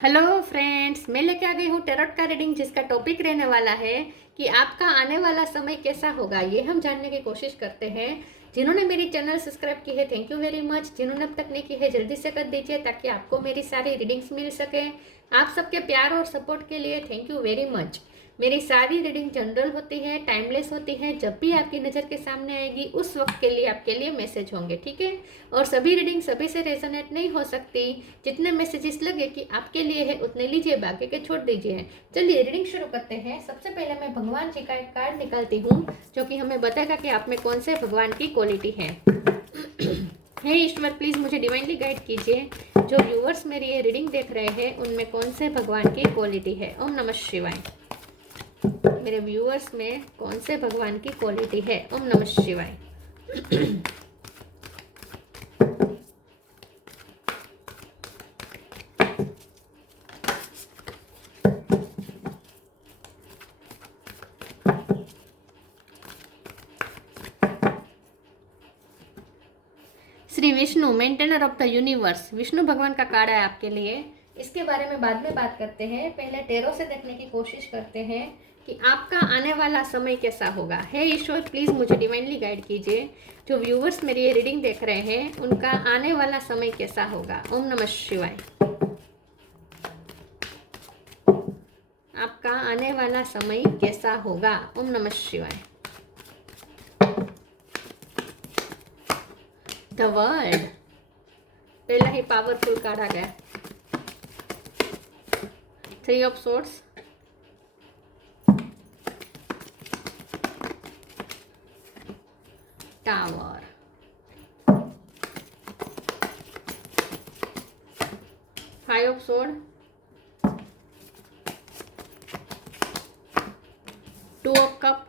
Hello friends, मैं लेके आ गई हूँ टैरोट का रीडिंग, जिसका टॉपिक रहने वाला है कि आपका आने वाला समय कैसा होगा। ये हम जानने की कोशिश करते हैं। जिन्होंने मेरी चैनल सब्सक्राइब की है, थैंक यू वेरी मच। जिन्होंने अब तक नहीं की है, जल्दी से कर दीजिए ताकि आपको मेरी सारी रीडिंग्स मिल सके। आप सबके प्यार और सपोर्ट के लिए थैंक यू वेरी मच। मेरी सारी रीडिंग जनरल होती है, टाइमलेस होती है। जब भी आपकी नज़र के सामने आएगी उस वक्त के लिए आपके लिए मैसेज होंगे, ठीक है। और सभी रीडिंग सभी से रेजोनेट नहीं हो सकती। जितने मैसेजेस लगे कि आपके लिए है उतने लीजिए, बाकी के छोड़ दीजिए। चलिए रीडिंग शुरू करते हैं। सबसे पहले मैं भगवान जी का एक कार्ड निकालती हूँ जो कि हमें बताएगा कि आप में कौन से भगवान की क्वालिटी है। हे ईश्वर, प्लीज मुझे डिवाइनली गाइड कीजिए। जो व्यूअर्स मेरी ये रीडिंग देख रहे हैं उनमें कौन से भगवान की क्वालिटी है। ओम नमः शिवाय। मेरे व्यूअर्स में कौन से भगवान की क्वालिटी है। ओम नमः शिवाय। Shri Vishnu, maintainer of the universe. Vishnu भगवान का कार्ड है आपके लिए। इसके बारे में बाद में बात करते हैं। पहले टैरो से देखने की कोशिश करते हैं कि आपका आने वाला समय कैसा होगा। हे ईश्वर, प्लीज मुझे डिवाइनली गाइड कीजिए। जो व्यूअर्स मेरी ये रीडिंग देख रहे हैं उनका आने वाला समय कैसा होगा। ओम नमः शिवाय। आपका आने वाला समय कैसा होगा। ओम नमः शिवाय। द वर्ल्ड, पहला ही पावरफुल कार्ड आ गया। 3 of swords, tower, 5 of sword, 2 of cup,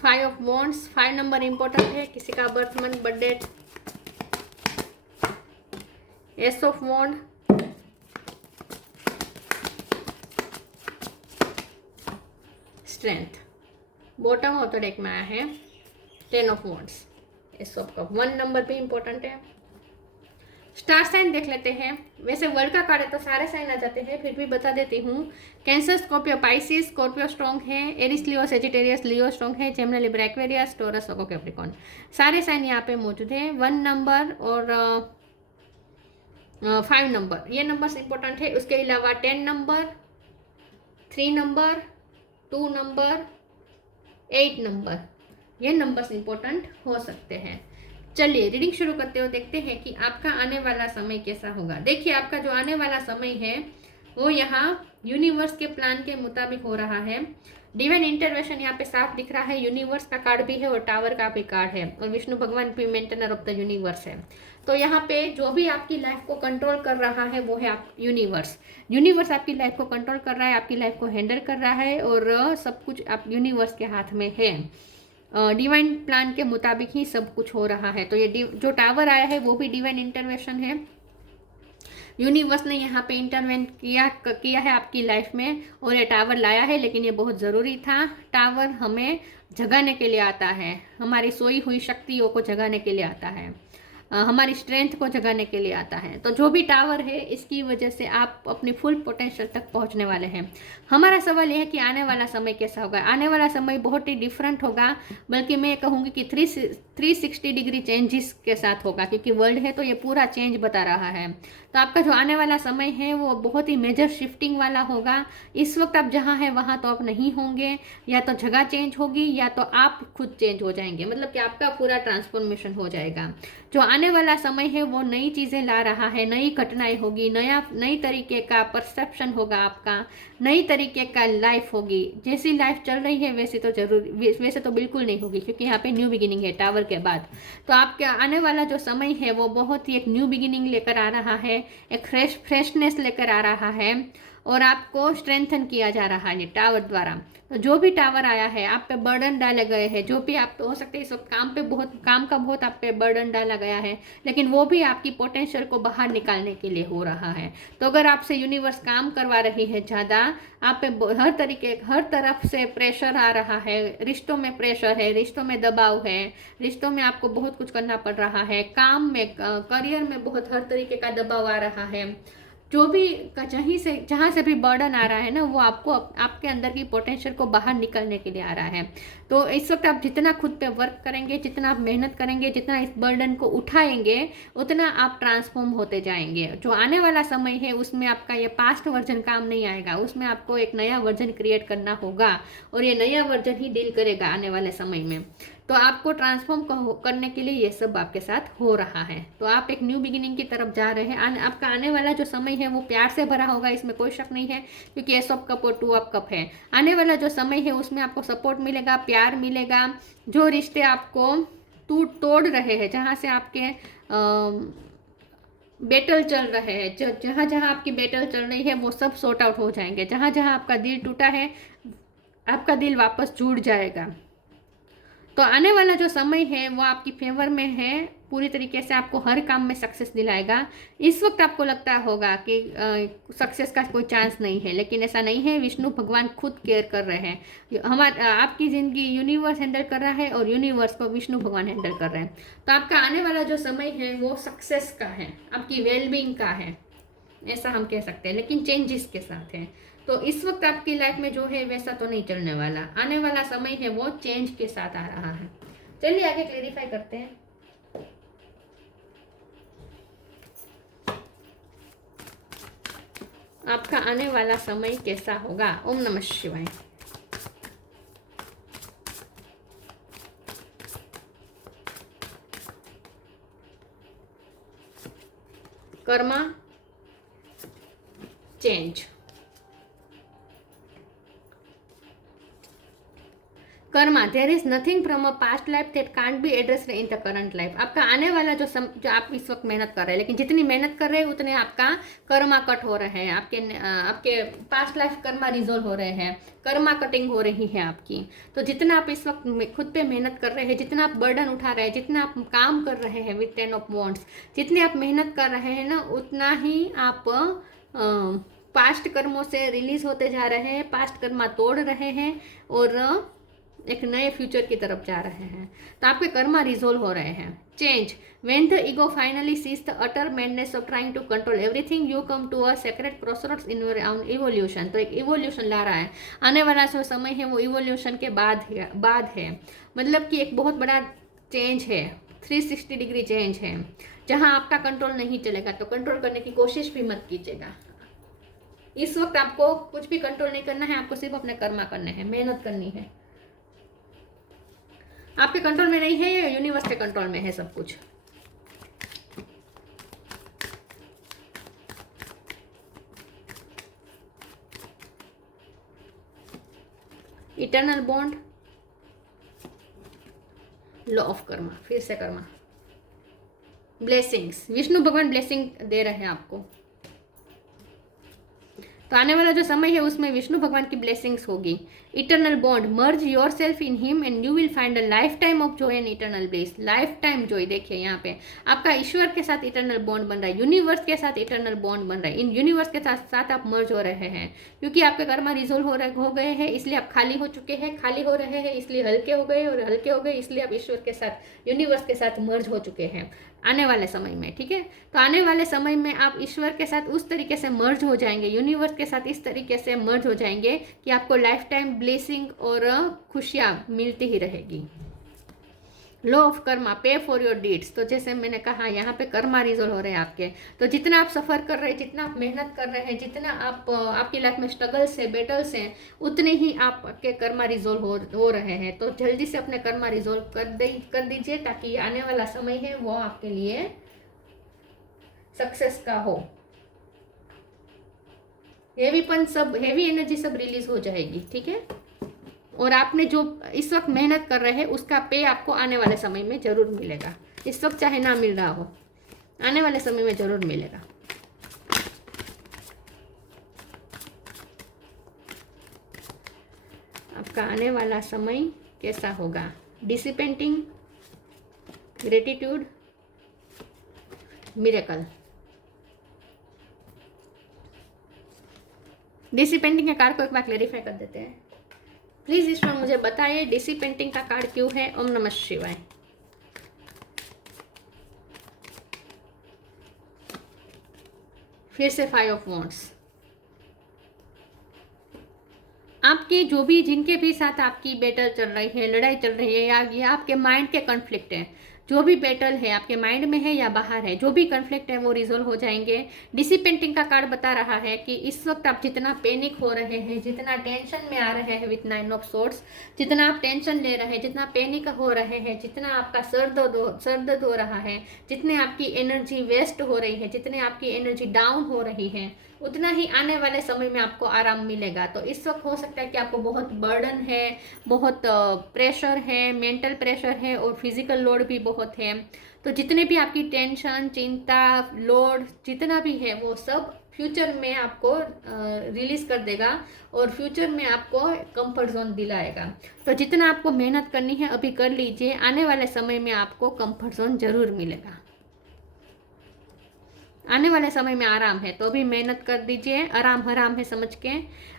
5 of wands. 5 number important है, किसी का birth month, birthday. Ace of wand, strength. Bottom of the deck में आया है 10 of wands, ace of cup. 1 number भी इंपॉर्टेंट है। स्टार साइन देख लेते हैं। वैसे वर्ल्ड का कार्ड है तो सारे साइन आ जाते हैं, फिर भी बता देती हूँ। Cancer, Scorpio, Pisces. Scorpio strong है। एरिस, लियो, सेजिटेरियस। लियो स्ट्रॉन्ग है। Gemini, Libra, Aquarius. टॉरस, वर्गो, कैप्रिकॉर्न। सारे साइन यहाँ पे मौजूद है। 1 नंबर और 5 नंबर, ये नंबर्स इंपॉर्टेंट है। उसके अलावा 10 नंबर, 3 नंबर, 2 नंबर, 8 नंबर, ये नंबर्स इंपॉर्टेंट हो सकते हैं। चलिए रीडिंग शुरू करते हो, देखते हैं कि आपका आने वाला समय कैसा होगा। देखिए, आपका जो आने वाला समय है वो यहाँ यूनिवर्स के प्लान के मुताबिक हो रहा है। डिवाइन इंटरवेंशन यहाँ पे साफ दिख रहा है। यूनिवर्स का कार्ड भी है और टावर का भी कार्ड है, और विष्णु भगवान भी मेंटेनर ऑफ द यूनिवर्स है। तो यहाँ पे जो भी आपकी लाइफ को कंट्रोल कर रहा है वो है आप यूनिवर्स। यूनिवर्स आपकी लाइफ को कंट्रोल कर रहा है, आपकी लाइफ को हैंडल कर रहा है, और सब कुछ आप यूनिवर्स के हाथ में है। डिवाइन प्लान के मुताबिक ही सब कुछ हो रहा है। तो ये जो टावर आया है वो भी डिवाइन इंटरवेंशन है। यूनिवर्स ने यहाँ पे इंटरवेंट किया है आपकी लाइफ में, और ये टावर लाया है, लेकिन ये बहुत ज़रूरी था। टावर हमें जगाने के लिए आता है, हमारी सोई हुई शक्तियों को जगाने के लिए आता है, हमारी स्ट्रेंथ को जगाने के लिए आता है। तो जो भी टावर है, इसकी वजह से आप अपनी फुल पोटेंशियल तक पहुंचने वाले हैं। हमारा सवाल यह है कि आने वाला समय कैसा होगा। आने वाला समय बहुत ही डिफरेंट होगा, बल्कि मैं कहूँगी कि 360 डिग्री चेंजेस के साथ होगा, क्योंकि वर्ल्ड है तो ये पूरा चेंज बता रहा है। तो आपका जो आने वाला समय है वो बहुत ही मेजर शिफ्टिंग वाला होगा। इस वक्त आप जहाँ हैं वहाँ तो आप नहीं होंगे, या तो जगह चेंज होगी या तो आप खुद चेंज हो जाएंगे, मतलब कि आपका पूरा ट्रांसफॉर्मेशन हो जाएगा। जो आने वाला समय है वो नई चीज़ें ला रहा है, नई घटनाएं होगी, नई तरीके का परसेप्शन होगा आपका, नई तरीके का लाइफ होगी। जैसी लाइफ चल रही है वैसे तो बिल्कुल नहीं होगी, क्योंकि यहाँ पे न्यू बिगिनिंग है टावर के बाद। तो आपके आने वाला जो समय है वो बहुत ही एक न्यू बिगिनिंग लेकर आ रहा है, एक फ्रेशनेस लेकर आ रहा है। और आपको स्ट्रेंथन किया जा रहा है टावर द्वारा। तो जो भी टावर आया है आप पे बर्डन डाले गए हैं, जो भी आप, तो हो सकता है इस वक्त काम का बहुत आप पे बर्डन डाला गया है, लेकिन वो भी आपकी पोटेंशियल को बाहर निकालने के लिए हो रहा है। तो अगर आपसे यूनिवर्स काम करवा रही है ज़्यादा, आप पे हर तरफ से प्रेशर आ रहा है, रिश्तों में प्रेशर है, रिश्तों में दबाव है, रिश्तों में आपको बहुत कुछ करना पड़ रहा है, काम में करियर में बहुत हर तरीके का दबाव आ रहा है, जो भी जहाँ से भी बर्डन आ रहा है ना, वो आपको आपके अंदर की पोटेंशियल को बाहर निकलने के लिए आ रहा है। तो इस वक्त आप जितना खुद पे वर्क करेंगे, जितना आप मेहनत करेंगे, जितना इस बर्डन को उठाएंगे, उतना आप ट्रांसफॉर्म होते जाएंगे। जो आने वाला समय है उसमें आपका ये पास्ट वर्जन काम नहीं आएगा, उसमें आपको एक नया वर्जन क्रिएट करना होगा और ये नया वर्जन ही डील करेगा आने वाले समय में। तो आपको ट्रांसफॉर्म करने के लिए ये सब आपके साथ हो रहा है। तो आप एक न्यू बिगिनिंग की तरफ जा रहे हैं। आपका आने वाला जो समय है वो प्यार से भरा होगा, इसमें कोई शक नहीं है, क्योंकि एस ऑफ कप और टू ऑफ कप है। आने वाला जो समय है उसमें आपको सपोर्ट मिलेगा, प्यार मिलेगा। जो रिश्ते आपको तोड़ रहे हैं, जहाँ से आपके बैटल चल रहे हैं, जहाँ जहाँ आपकी बैटल चल रही है वो सब सॉर्ट आउट हो जाएंगे। जहाँ जहाँ आपका दिल टूटा है, आपका दिल वापस जुड़ जाएगा। तो आने वाला जो समय है वो आपकी फेवर में है, पूरी तरीके से आपको हर काम में सक्सेस दिलाएगा। इस वक्त आपको लगता होगा कि सक्सेस का कोई चांस नहीं है, लेकिन ऐसा नहीं है। विष्णु भगवान खुद केयर कर रहे हैं। आपकी ज़िंदगी यूनिवर्स हैंडल कर रहा है और यूनिवर्स को विष्णु भगवान हैंडल कर रहे हैं। तो आपका आने वाला जो समय है वो सक्सेस का है, आपकी वेलबींग का है, ऐसा हम कह सकते हैं, लेकिन चेंजेस के साथ है। तो इस वक्त आपकी लाइफ में जो है वैसा तो नहीं चलने वाला, आने वाला समय है वो चेंज के साथ आ रहा है। चलिए आगे क्लेरिफाई करते हैं। आपका आने वाला समय कैसा होगा। ओम नमः शिवाय। Karma change. Karma, there is nothing from a past life that can't be addressed in the current life. आपका आने वाला जो आप इस वक्त मेहनत कर रहे हैं, लेकिन जितनी मेहनत कर रहे हैं उतने आपका कर्मा कट हो रहे हैं। आपके पास्ट लाइफ कर्मा रिजोल्व हो रहे हैं, कर्मा कटिंग हो रही है आपकी। तो जितना आप इस वक्त खुद पे मेहनत कर रहे हैं, जितना आप बर्डन उठा रहे हैं, जितना आप काम कर रहे हैं विद 10 ऑफ वॉन्ड्स, जितने आप मेहनत कर रहे हैं ना, उतना ही आप पास्ट कर्मों से रिलीज होते जा रहे हैं, पास्ट कर्मा तोड़ रहे हैं और एक नए फ्यूचर की तरफ जा रहे हैं। तो आपके कर्मा रिजोल्व हो रहे हैं। Change, when the ego finally ceases the utter madness of trying to control everything, you come to a secret crossroads in your own evolution. तो एक इवोल्यूशन ला रहा है। आने वाला जो समय है वो इवोल्यूशन के बाद है, मतलब कि एक बहुत बड़ा चेंज है, 360 डिग्री चेंज है। जहां आपका कंट्रोल नहीं चलेगा तो कंट्रोल करने की कोशिश भी मत कीजिएगा। इस वक्त आपको कुछ भी कंट्रोल नहीं करना है, आपको सिर्फ अपने कर्मा करने हैं, मेहनत करनी है। आपके कंट्रोल में नहीं है, ये यूनिवर्स के कंट्रोल में है सब कुछ। Eternal bond, law of Karma, फिर से कर्मा, ब्लेसिंग्स, विष्णु भगवान ब्लेसिंग दे रहे हैं आपको। तो आने वाला जो समय है उसमें विष्णु भगवान की ब्लेसिंग्स होगी। Eternal bond, merge your self in him and you will find a life time of Joy and eternal bliss. Life time Joy, देखिए यहाँ पे आपका ईश्वर के साथ इटर्नल बॉन्ड बन रहा है, यूनिवर्स के साथ इटर्नल बॉन्ड बन रहा है। इन यूनिवर्स के साथ आप मर्ज हो रहे हैं, क्योंकि आपके कर्मा रिजोल्व हो गए हैं, इसलिए आप खाली हो चुके हैं, खाली हो रहे हैं इसलिए हल्के हो गए, और हल्के हो गए इसलिए आप ईश्वर के साथ, यूनिवर्स के साथ मर्ज हो चुके हैं आने वाले समय में। ठीक है, तो आने वाले समय में आप ईश्वर के साथ उस तरीके से मर्ज हो जाएंगे, यूनिवर्स के साथ इस तरीके से मर्ज हो जाएंगे कि आपको लाइफ टाइम ब्लेसिंग और खुशियाँ मिलती ही रहेगी। लॉ ऑफ कर्मा, पे फॉर योर डीड्स। तो जैसे मैंने कहा यहाँ पे कर्मा रिजोल्व हो रहे हैं आपके। तो जितना आप सफ़र कर रहे हैं, जितना आप मेहनत कर रहे हैं, जितना आप आपकी लाइफ में स्ट्रगल्स है, बैटल्स हैं, उतने ही आपके कर्मा रिजोल्व हो रहे हैं। तो जल्दी से अपने कर्मा रिजोल्व कर दीजिए, ताकि आने वाला समय है वो आपके लिए सक्सेस का हो। हेवी एनर्जी सब रिलीज हो जाएगी। ठीक है, और आपने जो इस वक्त मेहनत कर रहे हैं उसका पे आपको आने वाले समय में ज़रूर मिलेगा। इस वक्त चाहे ना मिल रहा हो, आने वाले समय में ज़रूर मिलेगा। आपका आने वाला समय कैसा होगा? डिसिपेंटिंग, ग्रेटिट्यूड, मिरेकल। डिसिपेंटिंग के कार्ड को एक बार क्लेरिफाई कर देते हैं। प्लीज ईश्वर मुझे बताइए डिसिपेंटिंग का कार्ड क्यों है? ओम नमः शिवाय। फिर से 5 ऑफ वॉन्ड्स। आपके जो भी जिनके भी साथ आपकी बैटल चल रही है, लड़ाई चल रही है, या ये आपके माइंड के कॉन्फ्लिक्ट है, जो भी बैटल है आपके माइंड में है या बाहर है, जो भी कॉन्फ्लिक्ट है वो रिजोल्व हो जाएंगे। डिसिपेंटिंग का कार्ड बता रहा है कि इस वक्त आप जितना पैनिक हो रहे हैं, जितना टेंशन में आ रहे हैं विथ 9 ऑफ सोर्ड्स, जितना आप टेंशन ले रहे हैं, जितना पैनिक हो रहे हैं, जितना आपका सर दर्द हो रहा है, जितने आपकी एनर्जी वेस्ट हो रही है, जितने आपकी एनर्जी डाउन हो रही है, उतना ही आने वाले समय में आपको आराम मिलेगा। तो इस वक्त हो सकता है कि आपको बहुत बर्डन है, बहुत प्रेशर है, मेंटल प्रेशर है और फिजिकल लोड भी बहुत है। तो जितने भी आपकी टेंशन, चिंता, लोड जितना भी है वो सब फ्यूचर में आपको रिलीज कर देगा और फ्यूचर में आपको कंफर्ट जोन दिलाएगा। तो जितना आपको मेहनत करनी है अभी कर लीजिए, आने वाले समय में आपको कंफर्ट जोन जरूर मिलेगा। आने वाले समय में आराम है तो अभी मेहनत कर दीजिए, आराम हराम है समझ के।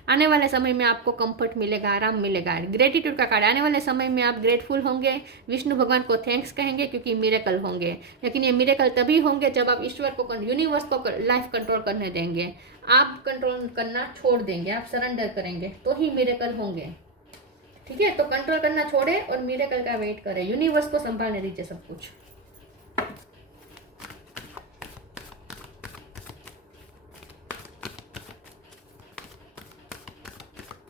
आने वाले समय में आपको कंफर्ट मिलेगा, आराम मिलेगा। ग्रेटिट्यूड का कार्ड, आने वाले समय में आप ग्रेटफुल होंगे, विष्णु भगवान को थैंक्स कहेंगे क्योंकि मिरेकल होंगे। लेकिन ये मिरेकल तभी होंगे जब आप ईश्वर को, यूनिवर्स को लाइफ कंट्रोल करने देंगे। आप कंट्रोल करना छोड़ देंगे, आप सरेंडर करेंगे तो ही मिरेकल होंगे। ठीक है, तो कंट्रोल करना छोड़े और मिरेकल का वेट करें, यूनिवर्स को संभालने दीजिए सब कुछ।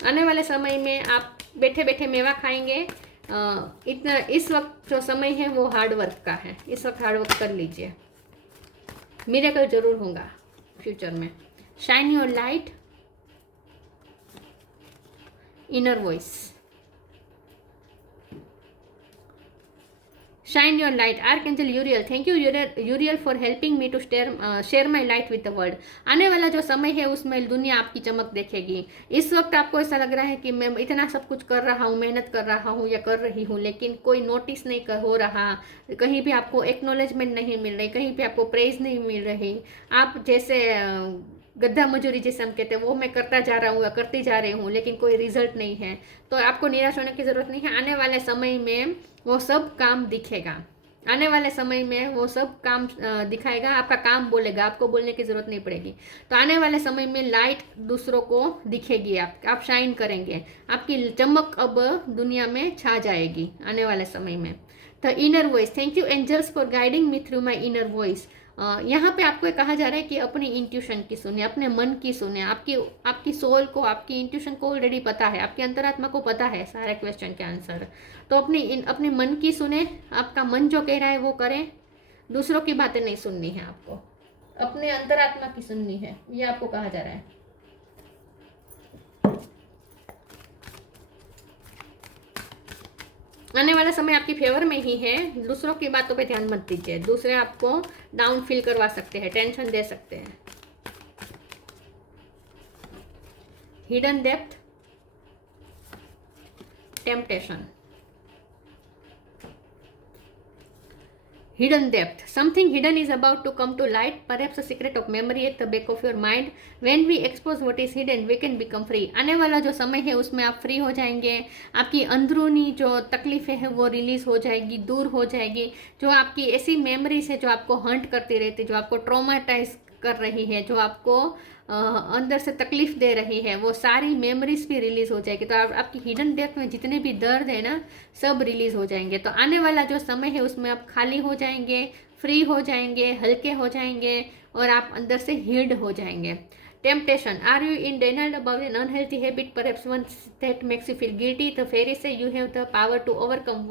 आने वाले समय में आप बैठे बैठे मेवा खाएंगे। इतना इस वक्त जो समय है वो हार्ड वर्क का है, इस वक्त हार्ड वर्क कर लीजिए, मिरेकल जरूर होगा फ्यूचर में। Shine your light, inner voice. Shine your light, Archangel Uriel. Thank you Uriel for helping me to share my light with the world. आने वाला जो समय है उसमें दुनिया आपकी चमक देखेगी। इस वक्त आपको ऐसा लग रहा है कि मैं इतना सब कुछ कर रहा हूँ, मेहनत कर रहा हूँ या कर रही हूँ, लेकिन कोई नोटिस नहीं हो रहा, कहीं भी आपको एक्नॉलेजमेंट नहीं मिल रही, कहीं भी आपको प्रेज नहीं मिल रही। आप जैसे गद्दा मजूरी जैसे हम कहते हैं वो मैं करता जा रहा हूँ या करती जा रही हूँ, लेकिन कोई रिजल्ट नहीं है। तो आपको निराश होने की ज़रूरत नहीं है। आने वाले समय में वो सब काम दिखेगा, आने वाले समय में वो सब काम दिखाएगा, आपका काम बोलेगा, आपको बोलने की ज़रूरत नहीं पड़ेगी। तो आने वाले समय में लाइट दूसरों को दिखेगी, आप शाइन करेंगे, आपकी चमक अब दुनिया में छा जाएगी आने वाले समय में। The inner voice, thank you angels for guiding me through my inner voice. यहाँ पे आपको कहा जा रहा है कि अपनी इंट्यूशन की सुने, अपने मन की सुने, आपकी सोल को, आपकी इंट्यूशन को ऑलरेडी पता है, आपकी अंतरात्मा को पता है सारे क्वेश्चन के आंसर। तो अपने मन की सुने, आपका मन जो कह रहा है वो करें, दूसरों की बातें नहीं सुननी है, आपको अपने अंतरात्मा की सुननी है, ये आपको कहा जा रहा है। आने वाला समय आपकी फेवर में ही है, दूसरों की बातों पे ध्यान मत दीजिए, दूसरे आपको डाउन फील करवा सकते हैं, टेंशन दे सकते हैं। Hidden depth, temptation. Hidden depth, something hidden is about to come to light, perhaps a secret of memory at the back of your mind. When we expose what is hidden, we can become free. आने वाला जो समय है उसमें आप free हो जाएंगे, आपकी अंदरूनी जो तकलीफें हैं वो रिलीज हो जाएगी, दूर हो जाएगी। जो आपकी ऐसी मेमोरीज है जो आपको हंट करती रहती है, जो आपको ट्रॉमाटाइज कर रही है, जो आपको अंदर से तकलीफ दे रही है, वो सारी मेमोरीज भी रिलीज हो जाएगी। तो आपकी हिडन डेप्थ में जितने भी दर्द है ना, सब रिलीज हो जाएंगे। तो आने वाला जो समय है उसमें आप खाली हो जाएंगे, फ्री हो जाएंगे, हल्के हो जाएंगे और आप अंदर से हील्ड हो जाएंगे। Temptation, are you in denial about an unhealthy habit, perhaps one that makes you feel guilty? The fairies say you have the power to overcome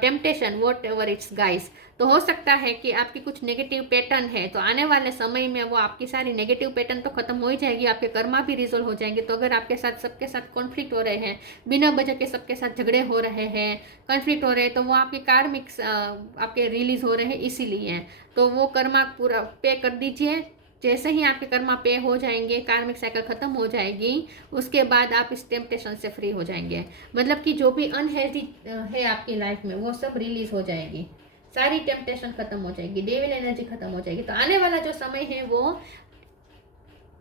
temptation, whatever it's guys. तो हो सकता है कि आपकी कुछ नेगेटिव पैटर्न है, तो आने वाले समय में वो आपकी सारी नेगेटिव पैटर्न तो खत्म हो ही जाएगी, आपके कर्मा भी रिजोल्व हो जाएंगे। तो अगर आपके साथ सबके साथ कॉन्फ्लिक्ट हो रहे हैं, बिना वजह के सबके साथ झगड़े हो रहे हैं, कॉन्फ्लिक्ट हो रहे हैं, तो वो आपके कार्मिक्स आपके रिलीज हो रहे हैं इसीलिए। तो वो कर्मा पूरा पे कर दीजिए, जैसे ही आपके कर्मा पे हो जाएंगे, कार्मिक साइकिल खत्म हो जाएगी, उसके बाद आप इस टेम्पटेशन से फ्री हो जाएंगे। मतलब कि जो भी अनहेल्दी है आपकी लाइफ में वो सब रिलीज हो जाएगी, सारी टेम्पटेशन खत्म हो जाएगी, डेविल एनर्जी खत्म हो जाएगी। तो आने वाला जो समय है वो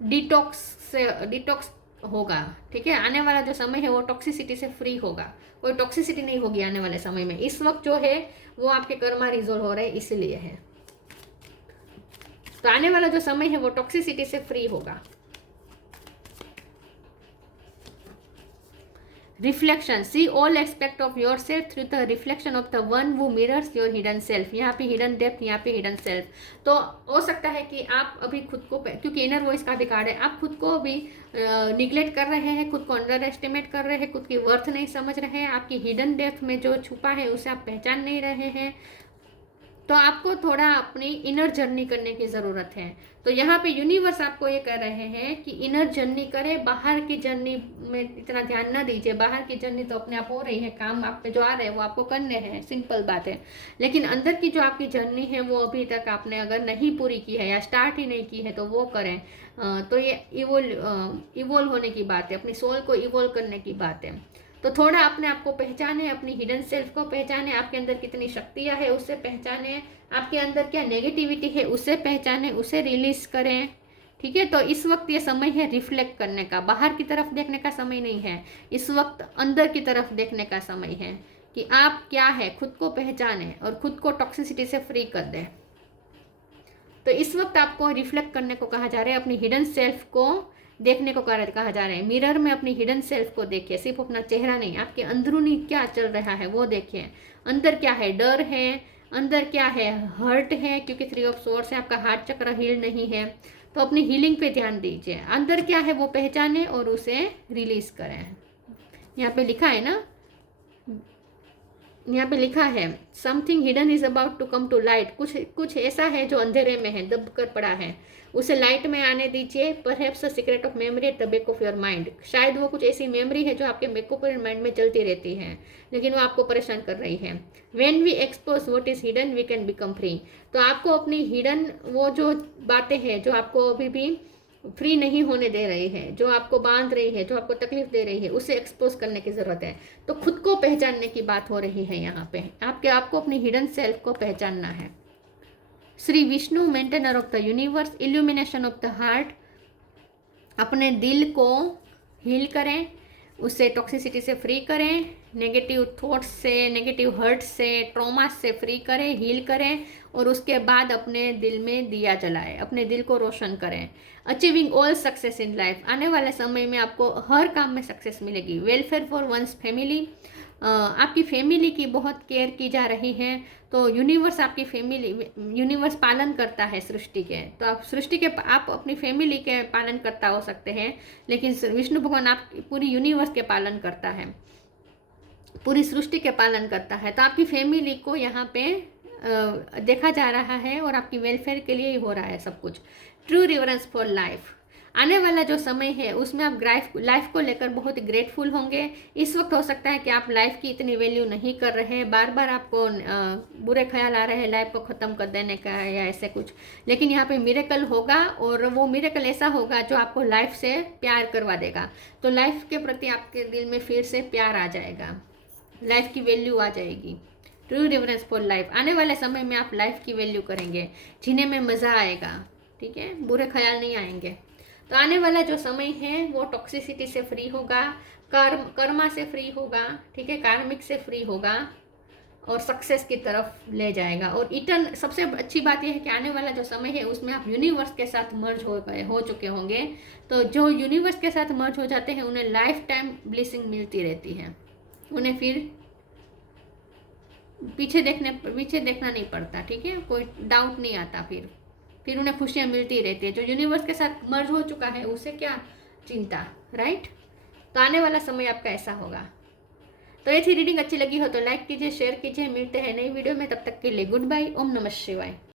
डिटॉक्स होगा, ठीक है। आने वाला जो समय है वो टॉक्सिसिटी से फ्री होगा, कोई टॉक्सिसिटी नहीं होगी आने वाले समय में। इस वक्त जो है वो आपके कर्मा रिजोल्व हो रहे हैं, इसलिए है। तो आने वाला जो समय है वो टॉक्सिसिटी से फ्री होगा। Reflection, see all aspect of yourself through the reflection of the one who mirrors your hidden self. यहाँ पे हिडन डेप्थ, यहाँ पे हिडन सेल्फ। तो हो सकता है कि आप अभी खुद को, क्योंकि इनर वॉइस का भी कार्ड है, आप खुद को अभी निगलेक्ट कर रहे हैं, खुद को अंडर एस्टिमेट कर रहे हैं, खुद की वर्थ नहीं समझ रहे हैं, आपकी हिडन डेप्थ में जो छुपा है उसे आप पहचान नहीं रहे हैं। तो आपको थोड़ा अपनी इनर जर्नी करने की ज़रूरत है। तो यहाँ पे यूनिवर्स आपको ये कह रहे हैं कि इनर जर्नी करें, बाहर की जर्नी में इतना ध्यान ना दीजिए। बाहर की जर्नी तो अपने आप हो रही है, काम आप पे जो आ रहे हैं वो आपको करने हैं, सिंपल बात है। लेकिन अंदर की जो आपकी जर्नी है वो अभी तक आपने अगर नहीं पूरी की है या स्टार्ट ही नहीं की है तो वो करें। तो ये इवोल्व होने की बात है, अपनी सोल को इवोल्व करने की बात है। तो थोड़ा अपने आप को पहचाने, अपनी हिडन सेल्फ को पहचाने, आपके अंदर कितनी शक्तियाँ है उसे पहचाने, आपके अंदर क्या नेगेटिविटी है उसे पहचाने, उसे रिलीज करें, ठीक है। तो इस वक्त ये समय है रिफ्लेक्ट करने का, बाहर की तरफ देखने का समय नहीं है, इस वक्त अंदर की तरफ देखने का समय है कि आप क्या है, खुद को पहचाने और खुद को टॉक्सिसिटी से फ्री कर दें। तो इस वक्त आपको रिफ्लेक्ट करने को कहा जा रहा है, अपनी हिडन सेल्फ को देखने को कहा जा रहा है। मिरर में अपनी हिडन सेल्फ को देखिए, सिर्फ अपना चेहरा नहीं, आपके अंदरूनी क्या चल रहा है वो देखिए। अंदर क्या है, डर है, अंदर क्या है, हर्ट है, क्योंकि 3 ऑफ सोर्ड्स है, आपका हार्ट चक्र हील नहीं है। तो अपनी हीलिंग पे ध्यान दीजिए, अंदर क्या है वो पहचाने और उसे रिलीज करें। यहाँ पे लिखा है ना, यहाँ पे लिखा है something hidden is about to come to light. कुछ ऐसा है जो अंधेरे में है, दब कर पड़ा है, उसे लाइट में आने दीजिए। Perhaps a secret of memory at the back of your mind. शायद वो कुछ ऐसी मेमोरी है जो आपके बैक ऑफ योर माइंड में चलती रहती है, लेकिन वो आपको परेशान कर रही है। When we expose what is hidden we can become free. तो आपको अपनी हिडन वो जो बातें हैं जो आपको अभी भी फ्री नहीं होने दे रही है, जो आपको बांध रही है, जो आपको तकलीफ दे रही है, उसे एक्सपोज करने की ज़रूरत है। तो खुद को पहचानने की बात हो रही है यहाँ पे, आपको अपनी हिडन सेल्फ को पहचानना है। Shri Vishnu, maintainer of the universe, illumination of the heart. अपने दिल को हील करें, उससे टॉक्सिसिटी से फ्री करें, नेगेटिव थॉट्स से, नेगेटिव हर्ट से, ट्रॉमा से फ्री करें, हील करें, और उसके बाद अपने दिल में दिया जलाएं, अपने दिल को रोशन करें। Achieving all success in life. आने वाले समय में आपको हर काम में सक्सेस मिलेगी। Welfare for one's family. आपकी फैमिली की बहुत केयर की जा रही है। तो यूनिवर्स आपकी फैमिली, यूनिवर्स पालन करता है सृष्टि के, तो आप सृष्टि के, आप अपनी फैमिली के पालन करता हो सकते हैं, लेकिन विष्णु भगवान आप पूरी यूनिवर्स के पालन करता है, पूरी सृष्टि के पालन करता है। तो आपकी फैमिली को यहाँ पे देखा जा रहा है और आपकी वेलफेयर के लिए ही हो रहा है सब कुछ। True reverence for life. आने वाला जो समय है उसमें आप लाइफ को लेकर बहुत ग्रेटफुल होंगे। इस वक्त हो सकता है कि आप लाइफ की इतनी वैल्यू नहीं कर रहे हैं, बार बार आपको बुरे ख्याल आ रहे हैं लाइफ को ख़त्म कर देने का या ऐसे कुछ, लेकिन यहाँ पे मिरेकल होगा, और वो मिरेकल ऐसा होगा जो आपको लाइफ से प्यार करवा देगा। तो लाइफ के प्रति आपके दिल में फिर से प्यार आ जाएगा, लाइफ की वैल्यू आ जाएगी। True reverence for life. आने वाले समय में आप लाइफ की वैल्यू करेंगे, जीने में मज़ा आएगा, ठीक है, बुरे ख्याल नहीं आएंगे। तो आने वाला जो समय है वो टॉक्सिसिटी से फ्री होगा, कर्मा से फ्री होगा, ठीक है, कार्मिक से फ्री होगा, और सक्सेस की तरफ ले जाएगा। और सबसे अच्छी बात यह है कि आने वाला जो समय है उसमें आप यूनिवर्स के साथ मर्ज हो चुके होंगे। तो जो यूनिवर्स के साथ मर्ज हो जाते हैं उन्हें लाइफ टाइम ब्लेसिंग मिलती रहती है, उन्हें फिर पीछे देखना नहीं पड़ता, ठीक है, कोई डाउट नहीं आता, फिर उन्हें खुशियाँ मिलती रहती है। जो यूनिवर्स के साथ मर्ज हो चुका है उसे क्या चिंता, राइट। तो आने वाला समय आपका ऐसा होगा। तो ये थी रीडिंग, अच्छी लगी हो तो लाइक कीजिए, शेयर कीजिए। मिलते हैं नई वीडियो में, तब तक के लिए गुड बाय। ओम नमः शिवाय।